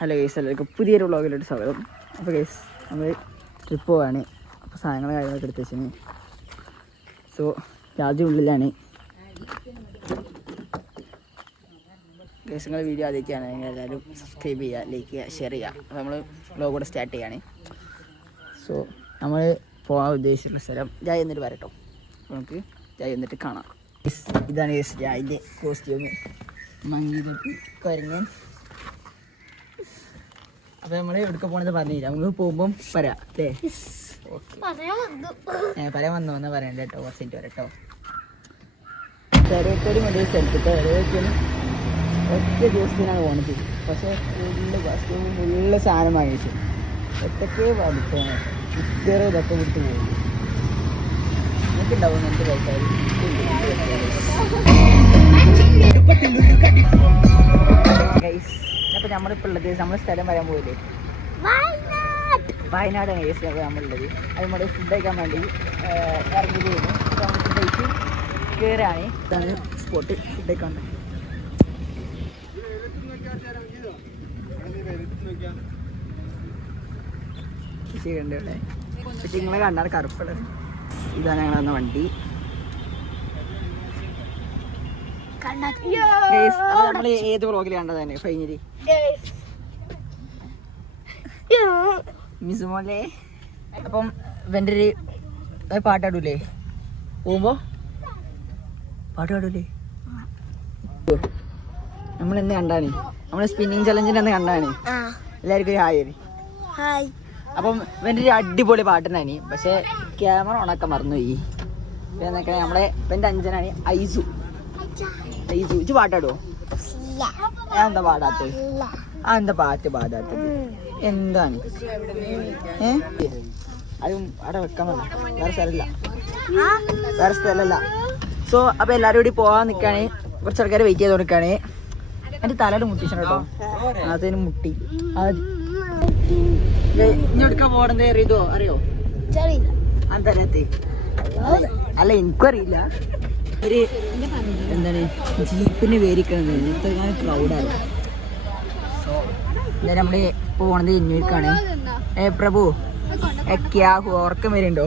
Hello guys എല്ലാവർക്കും പുതിയൊരു വ്ളോഗിലോട്ട് സ്വാഗതം. അപ്പോൾ ഗേസ് നമ്മൾ ട്രിപ്പ് പോവാണ്. അപ്പോൾ സാധനങ്ങൾ കാര്യങ്ങളൊക്കെ എടുത്ത് സോ രാജ്യം ഉള്ളിലാണ്. ഗേസ് നിങ്ങൾ വീഡിയോ ആദ്യമൊക്കെയാണ് നിങ്ങൾ എല്ലാവരും സബ്സ്ക്രൈബ് ചെയ്യുക ലൈക്ക് ചെയ്യുക ഷെയർ ചെയ്യുക. അപ്പോൾ നമ്മൾ വ്ളോഗ് കൂടെ സ്റ്റാർട്ട് ചെയ്യാണ്. സോ നമ്മൾ പോകാൻ ഉദ്ദേശിച്ചിട്ടുള്ള സ്ഥലം ജായ് എന്നിട്ട് വരട്ടോ നമുക്ക് ജായ് എന്നിട്ട് കാണാം. ഇതാണ് ഗേസ് ജായിന്റെ കോസ്റ്റ്യൂമ് മങ്ങി തൊട്ട് കുരങ്ങൻ അപ്പൊ നമ്മൾ എവിടേക്ക് പോണെന്ന് പറഞ്ഞില്ല. നമുക്ക് പോകുമ്പോ പറയാ. അല്ലേ പറയാൻ വന്നു. എന്നാ പറയണ്ട കേട്ടോ. കുറച്ച് മിനിറ്റ് വരട്ടോ ചെറിയത്തോടി മതി ഒറ്റ ദിവസത്തിനാണ് പോണത്. പക്ഷെ ഫുള്ള് ബസ് ഫുള്ള് സാധനം വാങ്ങിച്ചു. ഒറ്റക്കേ വാങ്ങിച്ചാണ് ഇത്ര ഇതൊക്കെ വിട്ട് പോകും എനിക്കുണ്ടാവും എന്ത് അപ്പൊ നമ്മളിപ്പോ ഉള്ളത് നമ്മുടെ സ്ഥലം വരാൻ പോയില്ലേ? വയനാടാണ് കേസ് അപ്പോൾ നമ്മളുള്ളത്. അത് നമ്മൾ ഫുഡ് കഴിക്കാൻ വേണ്ടി ഇറങ്ങി പോയിരുന്നു അപ്പോൾ നമ്മൾ ഫുഡ് കഴിച്ച് കയറാണ് സ്പോട്ട് ഫുഡ് കഴിക്കാൻ കണ്ട് ഇവിടെ. നിങ്ങളെ കണ്ടാൽ കറുപ്പുള്ള ഇതാണ് ഞങ്ങളെന്ന വണ്ടി. നമ്മൾ ഏത് വ്ളോഗിൽ കണ്ടത് തന്നെ? ഫൈനലി. മിസുമോലെ അപ്പം ഇവന്റെ ഒരു പാട്ടാടൂലേ പോകുമ്പോ? പാട്ടാടൂലേ നമ്മൾ എന്ന് കണ്ടാണ്. നമ്മൾ സ്പിന്നിങ് ചലഞ്ചിന്റെ അന്ന് കണ്ടാണ്. എല്ലാവർക്കും ഒരു ഹായ് ഹായ്. അപ്പം ഇവന്റെ ഒരു അടിപൊളി പാട്ടിനാണി പക്ഷെ ക്യാമറ ഓണാക്കാൻ മറന്നുപോയി. എന്നൊക്കെ നമ്മളെ ഇവന്റെ അഞ്ചനാണ് ഐസു. ഇച്ച് പാട്ടാടോ? എന്താ പാടാത്ത ആ എന്താ പാട്ട് പാടാത്തത്? എന്താണ്? ഏ? അതും അവിടെ വെക്കാൻ മതി വേറെ സ്ഥലമില്ല. വേറെ സ്ഥലമല്ല. സോ അപ്പൊ എല്ലാരും കൂടി പോവാൻ നിക്കാണ്. കുറച്ച് ആൾക്കാർ വെയിറ്റ് ചെയ്ത് കൊടുക്കാണ് എന്റെ തലയുടെ മുട്ടിച്ചു കേട്ടോ. അതിന് മുട്ടി. എടുക്കാൻ പോകണത് അറിയോ? അറിയോ അല്ല എനിക്കും അറിയില്ല. ഒരു എന്താണ് ജീപ്പിന് വേരിക്കണത്? ഇത്ര ക്രൗഡാണ് എന്തായാലും നമ്മൾ പോണത് ഇന്നേക്കാണ്. ഏ പ്രഭു ഏ ഓർക്കം വരുന്നുണ്ടോ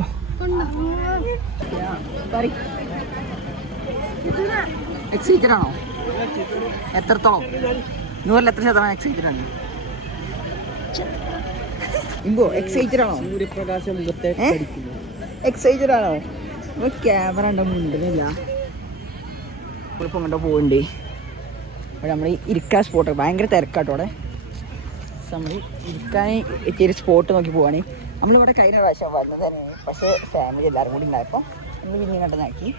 എക്സൈറ്റഡ് ആണോ? എത്രത്തോളം? നൂറിൽ എത്ര ശതമാനം എക്സൈറ്റഡ് ആണ്? ഇമ്പോ എക്സൈറ്റഡ് ആണോ? സൂര്യപ്രകാശം എക്സൈറ്റഡ് ആണോ? നമ്മൾ ക്യാമറ ഉണ്ടോ മുണ്ടുന്നില്ല ഇപ്പം ഇങ്ങോട്ട് പോകണ്ടേ അവിടെ നമ്മൾ ഇരിക്കാൻ സ്പോട്ട് ഭയങ്കര തിരക്കാട്ടോ അവിടെ. നമ്മൾ ഇരിക്കാൻ എത്തിയൊരു സ്പോട്ട് നോക്കി പോവാണ്. നമ്മളിവിടെ കഴിഞ്ഞ പ്രാവശ്യം വന്നത് തന്നെ. പക്ഷേ ഫാമിലി എല്ലാവരും കൂടി ഉണ്ടായപ്പോൾ നമ്മൾ പിന്നെ ഇങ്ങോട്ട് നോക്കി.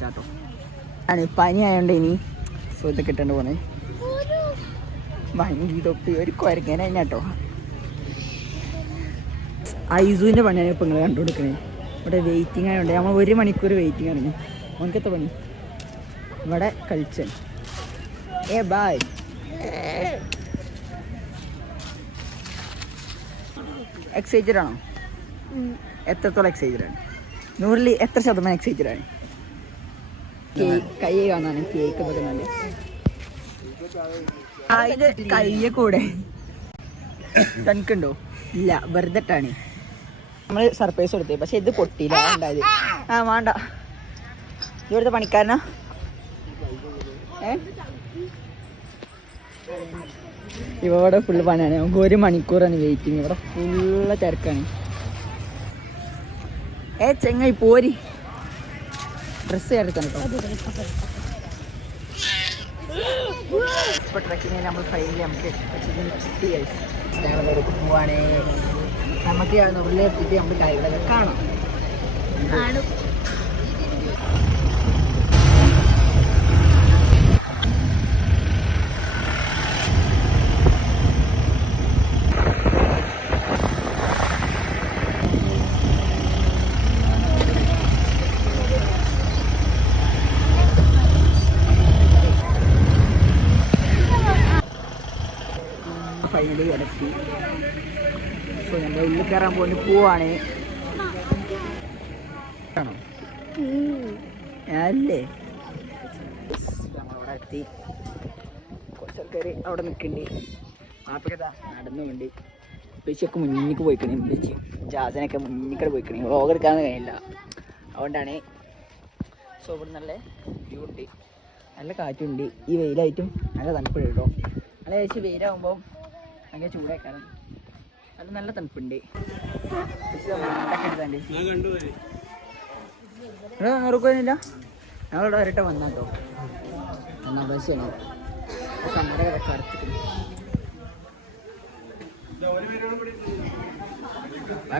ചാട്ടോ ആണ് പനി ആയതുകൊണ്ട് ഇനി സുഹൃത്ത് കിട്ടേണ്ട പോണേ ഭയങ്കര തൊപ്പി ഒരു കുരങ്ങനെ തന്നെ കേട്ടോ. ഐസുവിന്റെ പണിയാണ് ഇപ്പം നിങ്ങൾ കണ്ടുകൊടുക്കണേ. ഇവിടെ വെയിറ്റിംഗ് ആയതുകൊണ്ട് നമ്മൾ ഒരു മണിക്കൂർ വെയിറ്റിംഗ് ആണ്. ഓനക്കത്തെ പണി? ഇവിടെ കളിച്ചൻ ഏ ബായ് എക്സൈജറാണോ ആണോ? എത്രത്തോളം എക്സൈജറാണ് ആണ്? നൂറിൽ എത്ര ശതമാനം എക്സൈജറാണ് ആണ്? കൈ കാണാണ് കേക്ക് വെക്കുന്നുണ്ട്. അതിന്റെ കയ്യെ കൂടെ. തനിക്കുണ്ടോ? ഇല്ല വെറുതെ ഇട്ടാണ്. നമ്മൾ സർപ്രൈസ് കൊടുത്തേ പക്ഷെ ഇത് പൊട്ടിയില്ല ഉണ്ടായത് ആ വേണ്ട. ഇവിടുത്തെ പണിക്കാരനാ? ഇവിടെ ഫുള്ള് പണിയാണ്. നമുക്ക് ഒരു മണിക്കൂറാണ് വെയിറ്റിംഗ് ഇവിടെ ഫുള്ള് തിരക്കാണ്. ഏ ചെങ്ങായി പോരി. ഡ്രസ്സ് എടുക്കണം നമുക്ക് നമുക്ക് നുള്ളിൽ എത്തിയിട്ട് നമുക്ക് കാര്യങ്ങളൊക്കെ കാണാം കിടത്തി സോ എന്റെ ഉള്ളിൽ കയറാൻ പോയി പോവാണ്. അല്ലേ? നമ്മളവിടെ എത്തി. കുറച്ച് ആൾക്കാർ അവിടെ നിൽക്കുന്നുണ്ട് ദാ നടന്നുകൊണ്ട് ബേച്ചിയൊക്കെ മുന്നിക്ക് പോയിക്കണേ ബേച്ചി ജാസനൊക്കെ മുന്നിക്കട പോയിക്കണേ. വ്ളോഗ് എടുക്കാൻ കഴിയില്ല. അതുകൊണ്ടാണ് സോ ഇവിടെ നല്ല വ്യൂ ഉണ്ട്. നല്ല കാറ്റുണ്ട്. ഈ വെയിലായിട്ടും നല്ല തണുപ്പുണ്ട് കേട്ടോ. നല്ല ചേച്ചി വെയിലാകുമ്പോൾ ഭയങ്കര ചൂടേക്കാണ് നല്ല നല്ല തണുപ്പുണ്ട്. നോക്കുന്നില്ല ഞങ്ങളിവിടെ വരട്ടെ വന്നാട്ടോ എന്നാ കറുത്തിട്ടുണ്ട്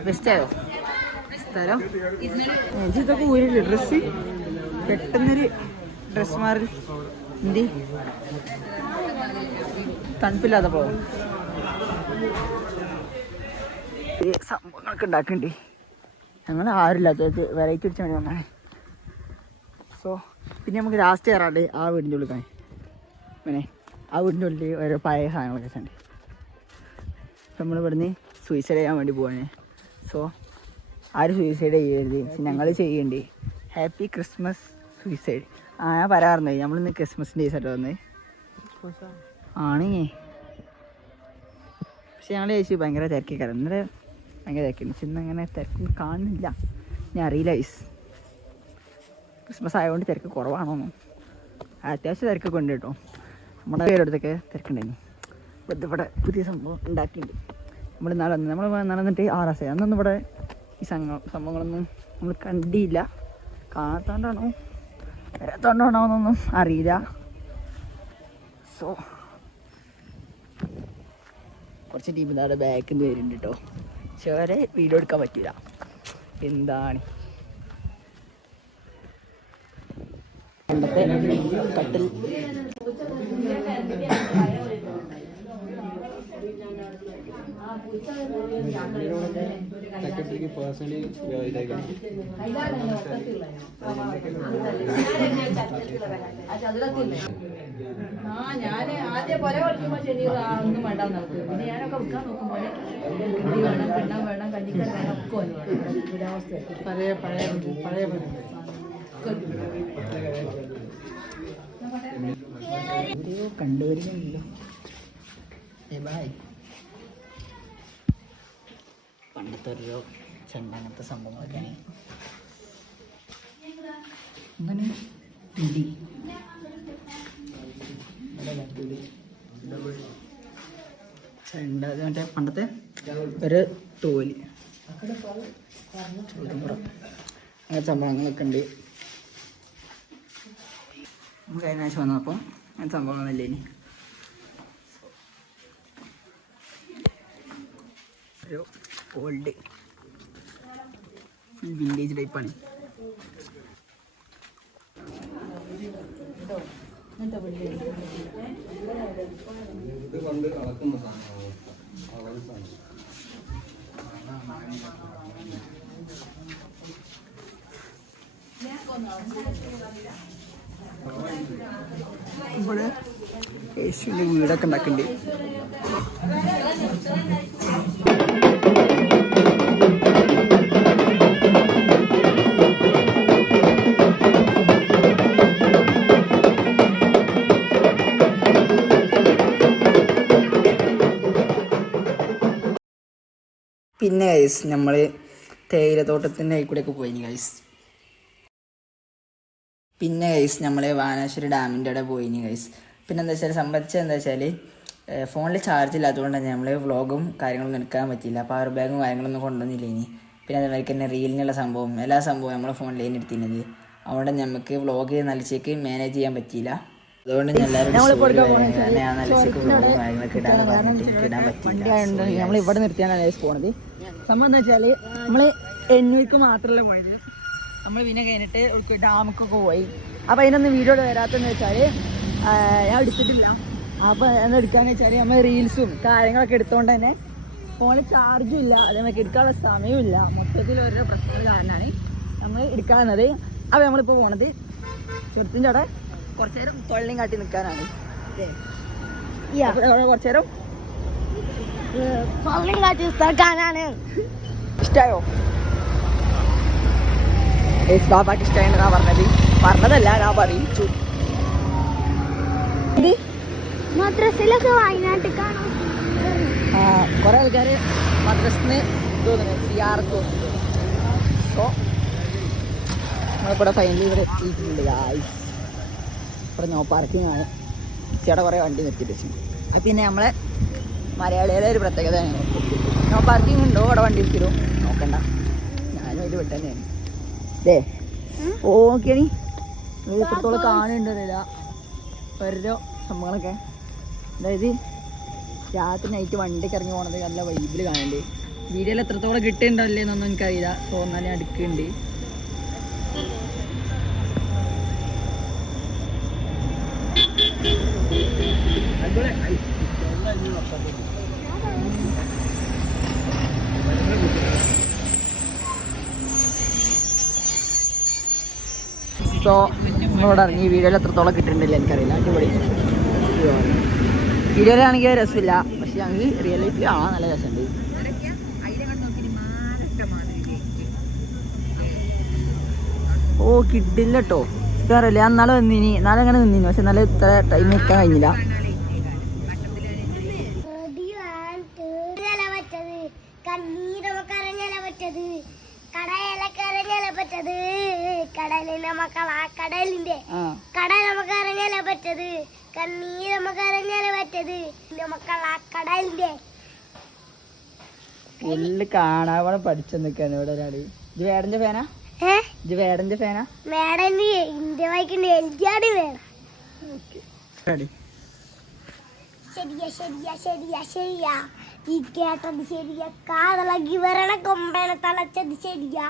ബെസ്റ്റായോ? സ്ഥലം? ഇതൊക്കെ ഊരില്ല? ഡ്രസ്സ് പെട്ടെന്നൊരു ഡ്രസ് മാറി എന്തി? തണുപ്പില്ലാതെ പോകും സംഭവങ്ങളൊക്കെ ഉണ്ടാക്കണ്ടേ? ഞങ്ങൾ അതായത് വെറൈറ്റി അടിച്ചാൽ വേണ്ടി വന്നാണ് സോ പിന്നെ നമുക്ക് ലാസ്റ്റ് കയറാണ്ട് ആ വീടിന്റെ ഉള്ളിൽ കാണാൻ പിന്നെ ആ വീടിന്റെ ഉള്ളിൽ ഓരോ പഴയ സാധനങ്ങളൊക്കെ ഉണ്ട് നമ്മൾ ഇവിടുന്ന് സൂയിസൈഡ് ചെയ്യാൻ വേണ്ടി പോവാണ്. സോ ആരും സൂയിസൈഡ് ചെയ്യരുത്. ഞങ്ങൾ ചെയ്യണ്ടേ. ഹാപ്പി ക്രിസ്മസ് സൂയിസൈഡ് ആ ഞാൻ പറയാറുണ്ട്. നമ്മളിന്ന് ക്രിസ്മസിന്റെ ദിവസമായിട്ട് വന്നത്. ആണേ പക്ഷെ ഞങ്ങൾ ചേച്ചി ഭയങ്കര തിരക്കിക്കാരം. ഇന്നലെ ഭയങ്കര തിരക്കുണ്ട് പക്ഷെ ഇന്ന് അങ്ങനെ തിരക്ക് കാണുന്നില്ല. ഞാൻ അറിയില്ല ഐസ് ക്രിസ്മസ് ആയതുകൊണ്ട് തിരക്ക് കുറവാണോന്നും. അത്യാവശ്യം തിരക്കൊക്കെ ഉണ്ട് കേട്ടോ. നമ്മുടെ പേരെടുത്തൊക്കെ തിരക്കുണ്ടായിരുന്നു. ഇവിടെ പുതിയ സംഭവം ഉണ്ടാക്കിയിട്ടുണ്ട്. നമ്മൾ ഇന്നാളെ നമ്മൾ നടന്നിട്ട് ആറാസേ അന്നൊന്നും ഇവിടെ ഈ സംഘം സംഭവങ്ങളൊന്നും നമ്മൾ കണ്ടിയില്ല കാണാത്തോണ്ടാണോ? വരാത്തോണ്ടാണോ എന്നൊന്നും അറിയില്ല. സോ കുറച്ച് ടീം ഇതാടെ ബാക്കിൽ നിന്ന് വരുന്നുണ്ട് കേട്ടോ. പക്ഷെ വരെ വീഡിയോ എടുക്കാൻ പറ്റില്ല എന്താണ്? പണ്ടത്തെ കട്ടിൽ. സെക്രട്ടറിക്ക് പേഴ്സണലി ഇതായിരിക്കണം ആ ഞാൻ ആദ്യം പൊല ഒന്നും പിന്നെ ഞാനൊക്കെ വിൽക്കാൻ നോക്കുമ്പോൾ കിണ്ടി വേണം പെണ്ണം വേണം കഞ്ഞിക്കൽ വേണം ഒക്കെ ഒന്ന് വേണം ഒരവസ്ഥ പഴയ പഴയ പഴയ എവിടെയോ കണ്ടുവരികയല്ലോ ബായ് പണ്ടത്തെ ഓരോ ചെണ്ടങ്ങനത്തെ സംഭവങ്ങളൊക്കെയാണ് അങ്ങനെ തുടി മറ്റേ പണ്ടത്തെ ഒരു തോലി. അങ്ങനെ സംഭവങ്ങളൊക്കെ ഉണ്ട്. നമുക്ക് ആഴ്ച വന്നപ്പോൾ അങ്ങനെ സംഭവങ്ങളല്ലേ ഇനി. ഒരു ഓൾഡ് ഫുൾ വില്ലേജ് ടൈപ്പാണ് ഇത് കൊണ്ട് അളക്കുന്ന സാധനമാണ്? അളവ് സാധനം. ഇവിടെ യേശുവിന്റെ വീടൊക്കെ ഉണ്ടാക്കുന്നുണ്ട് പിന്നെ ഗൈസ് നമ്മൾ തേയിലത്തോട്ടത്തിന്റെ കൂടെയൊക്കെ പോയിനി ഗൈസ് പിന്നെ ഗൈസ് നമ്മൾ വാനാശ്വരി ഡാമിന്റെ അവിടെ പോയിനി ഗൈസ് പിന്നെ എന്താ വെച്ചാൽ സംബന്ധിച്ചത് എന്താ വെച്ചാൽ ഫോണിൽ ചാർജ് ഇല്ലാത്തതുകൊണ്ട് തന്നെ നമ്മൾ വ്ളോഗും കാര്യങ്ങളൊന്നും എടുക്കാൻ പറ്റിയില്ല. പവർ ബാഗും കാര്യങ്ങളൊന്നും കൊണ്ടുവന്നില്ല ഇനി പിന്നെ അതേമാതിരി തന്നെ റീലിനുള്ള സംഭവം എല്ലാ സംഭവവും നമ്മൾ ഫോണിൽ ഫോണിലേന് എടുത്തിരുന്നത്. അതുകൊണ്ട് നമുക്ക് വ്ളോഗ് നല്ലച്ചേക്ക് മാനേജ് ചെയ്യാൻ പറ്റിയില്ല. അതുകൊണ്ട് ഞാൻ എല്ലാവരും ഞാൻ നല്ലച്ചേക്ക് വ്ളോഗും കാര്യങ്ങളൊക്കെ ഇടാൻ പറഞ്ഞിട്ട് ഇടാൻ പറ്റിയില്ല. നമ്മൾ ഇവിടെ നിർത്തിയാണ് പോണത്. സംഭവം എന്താ വെച്ചാൽ നമ്മൾ എണ്ണൂർക്ക് മാത്രമല്ല പോയത്. നമ്മൾ പിന്നെ കഴിഞ്ഞിട്ട് ഒരു ഡാമൊക്കെ പോയി. അപ്പോൾ അതിനൊന്നും വീഡിയോ വരാത്തെന്ന് വെച്ചാൽ ഞാൻ എടുത്തിട്ടില്ല. അപ്പോൾ എന്താ എടുക്കാന്ന് വെച്ചാൽ നമ്മൾ റീൽസും കാര്യങ്ങളൊക്കെ എടുത്തോണ്ട് തന്നെ ഫോണിൽ ചാർജും ഇല്ല. അതേമാതിരി എടുക്കാനുള്ള സമയവും ഇല്ല. മൊത്തത്തിൽ ഓരോ പ്രശ്നം കാരണമാണ് നമ്മൾ എടുക്കാവുന്നത് അപ്പോൾ നമ്മളിപ്പോൾ പോണത് ചെറുത്തിന്റെ അവിടെ കുറച്ച് നേരം തൊള്ളിയും കാട്ടി നിൽക്കാനാണ് കുറച്ച് നേരം പള്ളിയും കാട്ടി സ്ഥലക്കാനാണ് ഇഷ്ടമായോ ബാബാക്ക് ഇഷ്ടമായെന്നാ പറഞ്ഞത്. പറഞ്ഞതല്ല ഞാൻ പറയിച്ചു മദ്രസിലൊക്കെ വയനാട്ടിൽ കാണും ആൾക്കാര് മദ്രസിന് തോന്നുന്നു സിയാർക്ക് തോന്നുന്നു. സോ നമ്മളിവിടെ ഫൈനലി ഇവിടെ എത്തിയിട്ടുണ്ട് ഗായ്സ് ഇവിടെ നോ പാർക്കിംഗ് ആണ്. ചേട്ടാ കുറേ വണ്ടി നിർത്തിയിട്ട് വെച്ചു അപ്പം പിന്നെ നമ്മളെ മലയാളികളുടെ ഒരു പ്രത്യേകത നോ പാർക്കിംഗ് ഉണ്ടോ? അവിടെ വണ്ടി എടുത്തിരോ നോക്കണ്ട. ഞാനും അതിൽ വിട്ട് തന്നെയാണ്. അല്ലേ ഓക്കേണി എത്രത്തോളം കാണുന്നുണ്ടല്ല ഓരോ സംഭവങ്ങളൊക്കെ. അതായത് രാത്രി നൈറ്റ് വണ്ടിക്ക് ഇറങ്ങി പോണത് നല്ല വൈബിൽ കാണുന്നുണ്ട്. വീഡിയോയിൽ എത്രത്തോളം കിട്ടുന്നുണ്ടല്ലേ എന്നൊന്നും എനിക്കറിയില്ല. സോ എന്നാലും ഞാൻ എടുക്കുന്നുണ്ട്. സോ നമ്മളോട് ഇറങ്ങി വീഡിയോയിൽ എത്രത്തോളം കിട്ടുന്നില്ല എനിക്കറിയില്ല. അടിപൊളി. വീഡിയോയിലാണെങ്കിൽ രസമില്ല. പക്ഷെ ഞങ്ങൾ റിയൽ ലൈഫിൽ ആ നല്ല രസമുണ്ട്. ഓ കിട്ടില്ല കേട്ടോ അറിയില്ല എന്നാലും നിന്നിനി നാളെ അങ്ങനെ നിന്നിനി. പക്ഷെ നാളെ ഇത്ര ടൈം നിൽക്കാൻ കഴിഞ്ഞില്ല. കാണാവണം പഠിച്ചു നിൽക്കാണ് ഇവിടെ ഒരാൾ. ഇത് വേടന്റെ ഫാനാ? ഇത് വേടന്റെ ഫാനാ? മേഡന്റെ ഇന്ത്യ ജി ആടി വേണം. ശരിയാ ശരിയാ ശരിയാ ശരിയാ. ഈ കേട്ടത് ശരിയാ. കാതളകി വരണ കൊമ്പന തളച്ചത് ശരിയാ.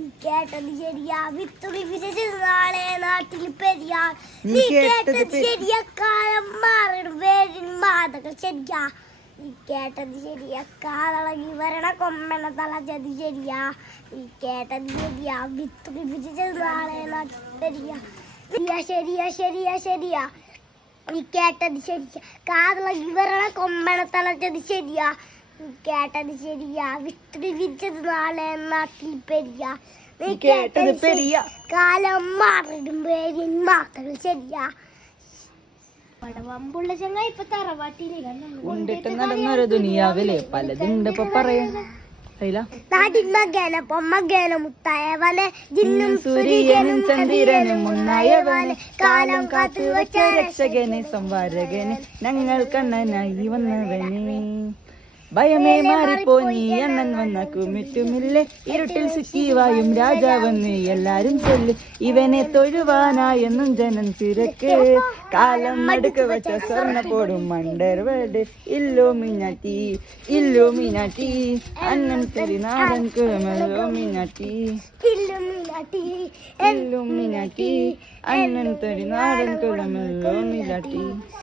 ഈ കേട്ടത് ശരിയാ. വിത്തുളി വിരച്ചത് നാളെ നാട്ടിൽ നീ നീ കേട്ടത് ശരിയാ. കാലം മാറിടും വേരിൻ മാതകൾ ശരിയാ. നീ കേട്ടത് ശരിയാ. കാതളകി വരണ തല തളച്ചത് ശരിയാ. ഈ കേട്ടത് ശരിയാ. വിത്ത് വിരച്ചത് നാളെ ശരിയാ. ശരിയാ ശരിയാ ശരിയാ ഈ കേട്ടത് ശരിയാ. കാതുളകി വരണ കൊമ്പണ തളച്ചത് ശരിയാ. നീ കേട്ടത് ശരിയാ. വിത്ത് വിരിച്ചത് നാളെ നാട്ടിൽ പെരിയാ. നീ കേട്ടത് പെരിയ. കാലം മാറിടും പേരിൻ മാത്രം ശരിയാ. വടവമ്പുള്ള ചങ്ങ ഇപ്പൊ തറവാട്ടിയിലെ ഉണ്ടിട്ട് നടന്നൊരു ദുനിയാവിലെ പലതുണ്ട് ഇപ്പൊ പറയാ. അറിയില്ല നാടിന്മകേന പൊമ്മകേന മുത്തായവനെ ജിന്നും സൂര്യനും സൂര്യനും ചന്ദ്രനും മുന്നായവനെ കാലം കാത്തു വെച്ച വെച്ച രക്ഷകനെ സംവാരകനെ ഞങ്ങൾ കണ്ണനായി വന്നവനെ. ഭയമേ മാറിപ്പോ നീ അണ്ണൻ വന്ന കുമിറ്റുമില്ലേ ഇരുട്ടിൽ സുഖീവായും രാജാവെന്ന് എല്ലാരും ചൊല്ല്. ഇവനെ തൊഴുവാനായെന്നും ജനം തിരക്ക്. കാലം നടുക്ക് വെച്ച സ്വർണ പോടും. മണ്ടർവട് ഇല്ലോ മിനാട്ടി ഇല്ലോ മിനാട്ടി അണ്ണൻ തെരിനാടൻ കുമല്ലോ മിനാട്ടി ഇല്ലുമിനാട്ടി ഇല്ലോ മിനാട്ടി അണ്ണൻ തെരിനാടൻ കുളമല്ലോ മിനാട്ടി